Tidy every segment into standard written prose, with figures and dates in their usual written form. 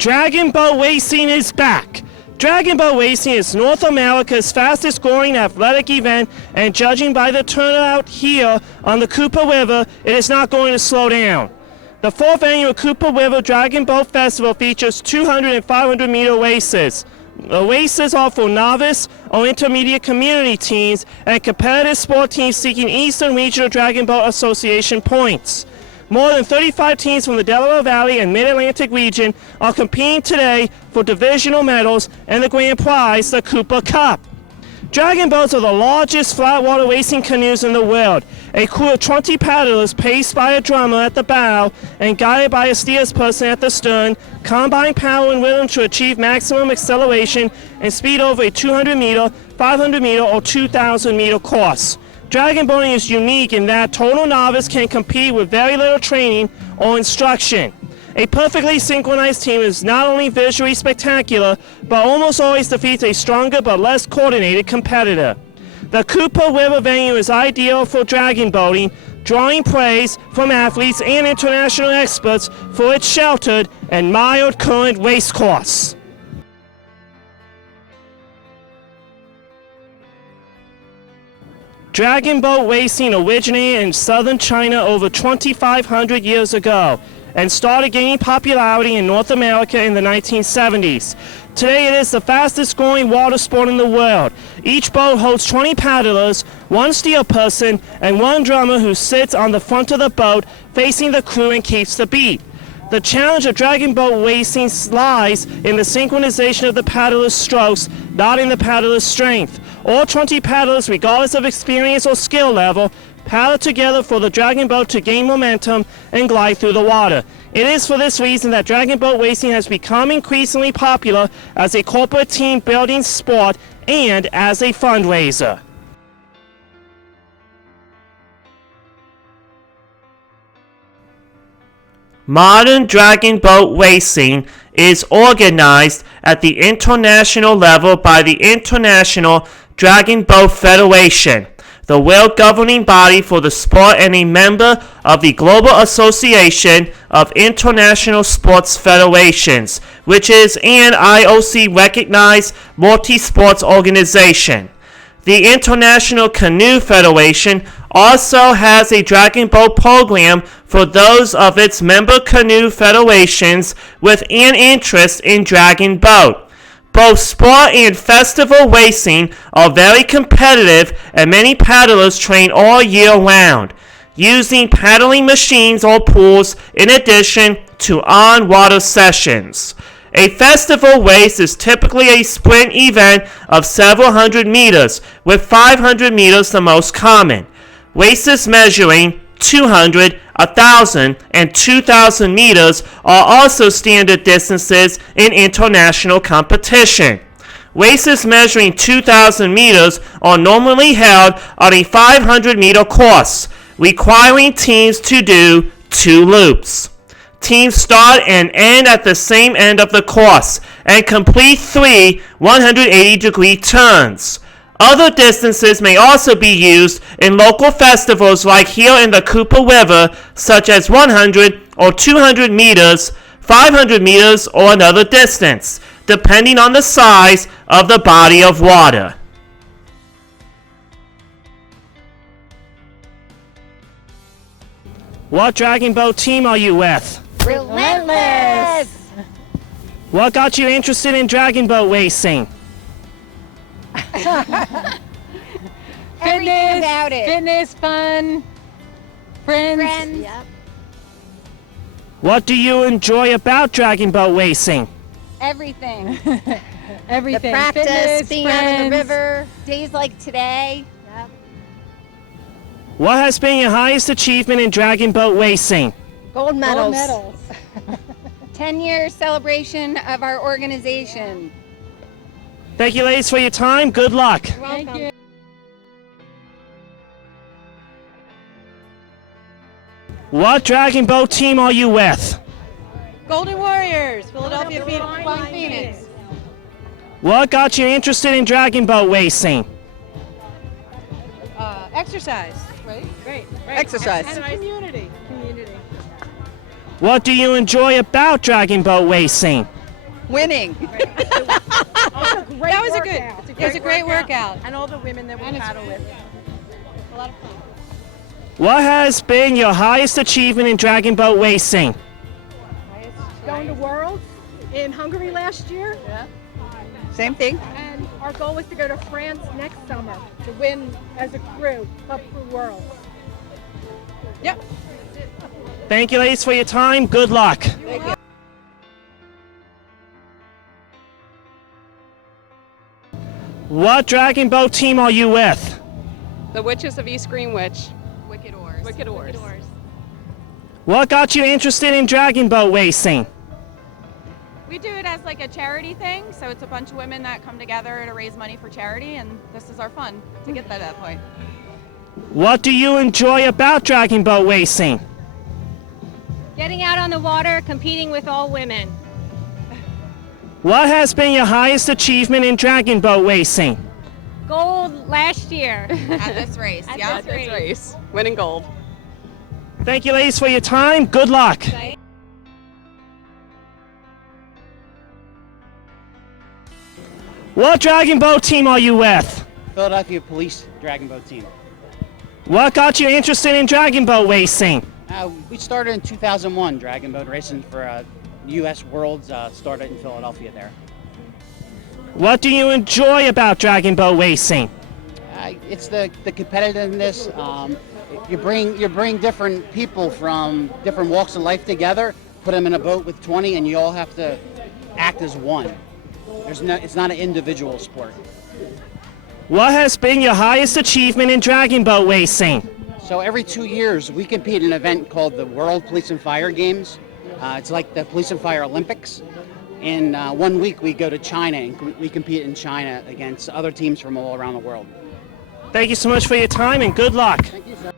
Dragon boat racing is back. Dragon boat racing is North America's fastest growing athletic event, and judging by the turnout here on the Cooper River, it is not going to slow down. The 4th annual Cooper River Dragon Boat Festival features 200 and 500 meter races. The races are for novice or intermediate community teams and competitive sport teams seeking Eastern Regional Dragon Boat Association points. More than 35 teams from the Delaware Valley and Mid-Atlantic region are competing today for divisional medals and the grand prize, the Cooper Cup. Dragon boats are the largest flatwater racing canoes in the world. A crew of 20 paddlers paced by a drummer at the bow and guided by a steersperson at the stern, combine power and rhythm to achieve maximum acceleration and speed over a 200 meter, 500 meter, or 2,000 meter course. Dragon boating is unique in that total novice can compete with very little training or instruction. A perfectly synchronized team is not only visually spectacular, but almost always defeats a stronger but less coordinated competitor. The Cooper River venue is ideal for dragon boating, drawing praise from athletes and international experts for its sheltered and mild current race course. Dragon boat racing originated in southern China over 2,500 years ago and started gaining popularity in North America in the 1970s. Today it is the fastest growing water sport in the world. Each boat holds 20 paddlers, 1 steersperson, and 1 drummer who sits on the front of the boat facing the crew and keeps the beat. The challenge of dragon boat racing lies in the synchronization of the paddler's strokes, not in the paddler's strength. All 20 paddlers, regardless of experience or skill level, paddle together for the dragon boat to gain momentum and glide through the water. It is for this reason that dragon boat racing has become increasingly popular as a corporate team building sport and as a fundraiser. Modern dragon boat racing is organized at the international level by the International Dragon Boat Federation, the world governing body for the sport and a member of the Global Association of International Sports Federations, which is an IOC-recognized multi-sports organization. The International Canoe Federation also has a dragon boat program for those of its member canoe federations with an interest in dragon boat. Both sport and festival racing are very competitive, and many paddlers train all year round, using paddling machines or pools in addition to on-water sessions. A festival race is typically a sprint event of several hundred meters, with 500 meters the most common. Races measuring 200, 1,000, and 2,000 meters are also standard distances in international competition. Races measuring 2,000 meters are normally held on a 500-meter course, requiring teams to do 2 loops. Teams start and end at the same end of the course and complete 3 180-degree turns. Other distances may also be used in local festivals like here in the Cooper River, such as 100 or 200 meters, 500 meters, or another distance, depending on the size of the body of water. What dragon boat team are you with? Relentless! What got you interested in dragon boat racing? Everything about it. Fitness, fun, friends. Yep. What do you enjoy about dragon boat racing? Everything. Everything. The practice, Fitness, being friends. out on the river, days like today. Yep. What has been your highest achievement in dragon boat racing? Gold medals. Gold medals. 10-year celebration of our organization. Thank you, ladies, for your time. Good luck. Thank you. What dragon boat team are you with? Golden Warriors, Philadelphia Phoenix. What got you interested in dragon boat racing? Exercise. Right? Great. Exercise. And community. What do you enjoy about dragon boat racing? Winning. That was a good. It was a great workout. And all the women that we paddle with. A lot of fun. What has been your highest achievement in dragon boat racing? Going to Worlds in Hungary last year. Yeah. Same thing. And our goal is to go to France next summer to win as a crew, Club Crew Worlds. Yep. Thank you, ladies, for your time. Good luck. What dragon boat team are you with? The Witches of East Greenwich. Wicked Oars. Wicked Oars. What got you interested in dragon boat racing? We do it as like a charity thing, so it's a bunch of women that come together to raise money for charity, and this is our fun to get to that point. What do you enjoy about dragon boat racing? Getting out on the water, competing with all women. What has been your highest achievement in dragon boat racing? Gold last year. At this race, At yeah. this race. Winning gold. Thank you, ladies, for your time. Good luck. What dragon boat team are you with? Philadelphia Police Dragon Boat Team. What got you interested in dragon boat racing? We started in 2001, Dragon Boat Racing for U.S. Worlds, started in Philadelphia there. What do you enjoy about dragon boat racing? It's the competitiveness. You bring different people from different walks of life together, put them in a boat with 20, and you all have to act as one. It's not an individual sport. What has been your highest achievement in dragon boat racing? So every 2 years, we compete in an event called the World Police and Fire Games. It's like the Police and Fire Olympics. In 1 week, we go to China, and we compete in China against other teams from all around the world. Thank you so much for your time and good luck. Thank you, sir.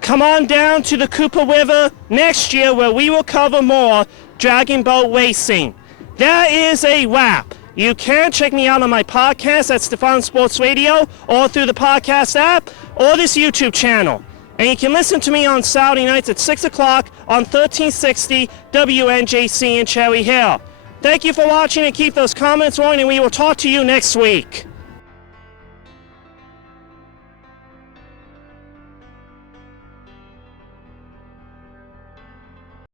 Come on down to the Cooper River next year where we will cover more dragon boat racing. That is a wrap. You can check me out on my podcast at Stefan Sports Radio or through the podcast app or this YouTube channel. And you can listen to me on Saturday nights at 6 o'clock on 1360 WNJC in Cherry Hill. Thank you for watching and keep those comments on, and we will talk to you next week.